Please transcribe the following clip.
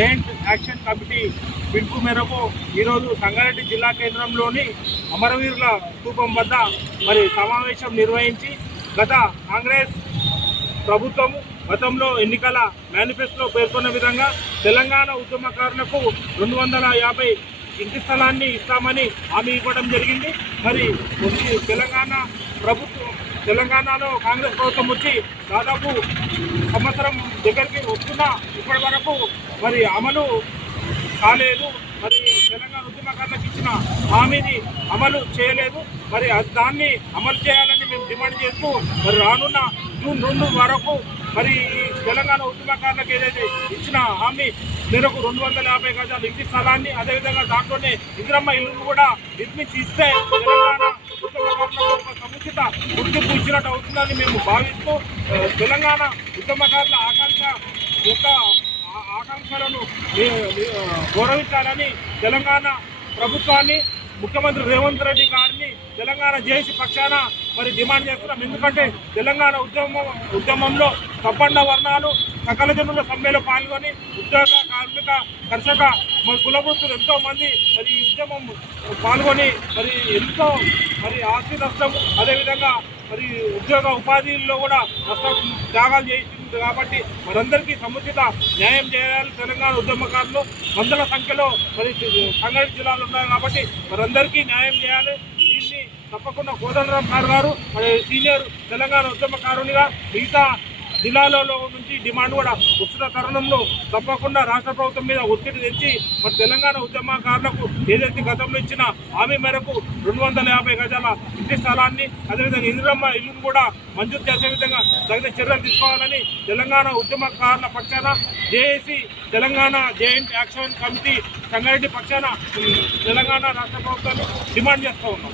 Joint action committee పిలుపు మేరకు ఈరోజు సంగారెడ్డి జిల్లా కేంద్రంలోని అమరవీరుల స్తూపం వద్ద మరి సమావేశం నిర్వహించి గత కాంగ్రెస్ ప్రభుత్వం గతంలో ఎన్నికల మేనిఫెస్టోలో పేర్కొన్న విధంగా తెలంగాణ ఉద్యమకారులకు 250 ఇంటి స్థలాన్ని ఇస్తామని హామీ ఇవ్వడం జరిగింది. మరి తెలంగాణలో కాంగ్రెస్ ప్రభుత్వం వచ్చి దాదాపు సంవత్సరం దగ్గరికి వస్తున్నా ఇప్పటి వరకు మరి అమలు కాలేదు. మరి తెలంగాణ ఉద్యమకారులకు ఇచ్చిన హామీని అమలు చేయలేదు. మరి దాన్ని అమలు చేయాలని మేము డిమాండ్ చేస్తూ మరి రానున్న జూన్ 2 వరకు మరి తెలంగాణ ఉద్యమకారులకు ఏదైతే ఇచ్చిన హామీ మేరకు 250 గజాల ఇంటి స్థలాన్ని అదేవిధంగా దాంట్లోనే ఇందిరమ్మ ఇల్లును కూడా నిర్మించి ఇస్తే తెలంగాణ ఉద్యమకారులకు ఒక సముచిత గుర్తింపు ఇచ్చినట్టు అవుతుందని మేము భావిస్తూ తెలంగాణ ఉద్యమకారుల ఆకాంక్షలను గౌరవించాలని తెలంగాణ ప్రభుత్వాన్ని ముఖ్యమంత్రి రేవంత్ రెడ్డి గారిని తెలంగాణ జేఏసీ పక్షాన మరి డిమాండ్ చేస్తున్నాం. ఎందుకంటే తెలంగాణ ఉద్యమంలో సబ్బండ వర్ణాలు సకల జనుల సమ్మెలో పాల్గొని ఉద్యోగ కార్మిక కర్షక కులవృత్తులు ఎంతో మంది మరి ఈ ఉద్యమం పాల్గొని మరి ఎంతో మరి ఆస్తి నష్టం అదేవిధంగా మరి ఉద్యోగ ఉపాధిలో కూడా నష్టం త్యాగాలు చేసింది. కాబట్టి మనందరికీ సముచిత న్యాయం చేయాలి. తెలంగాణ ఉద్యమకారులు వందల సంఖ్యలో మరి సంగారెడ్డి జిల్లాలో ఉన్నారు కాబట్టి మనందరికీ న్యాయం చేయాలి. దీన్ని తప్పకుండా కోదండరామ్ సార్ గారు మరి సీనియర్ తెలంగాణ ఉద్యమకారునిగా మిగతా జిల్లాలలో నుంచి డిమాండ్ కూడా వస్తున్న తరుణంలో తప్పకుండా రాష్ట్ర ప్రభుత్వం మీద ఒత్తిడి తెచ్చి మరి తెలంగాణ ఉద్యమకారులకు ఏదైతే గతంలో ఇచ్చిన హామీ మేరకు 250 గజాల ఇంటి స్థలాన్ని అదేవిధంగా ఇందిరమ్మ ఇల్లును కూడా మంజూరు చేసే విధంగా తగిన చర్యలు తీసుకోవాలని తెలంగాణ ఉద్యమకారుల పక్షాన JAC Telangana joint action committee Sangareddy పక్షాన తెలంగాణ రాష్ట్ర ప్రభుత్వాన్ని డిమాండ్ చేస్తూ ఉన్నాం.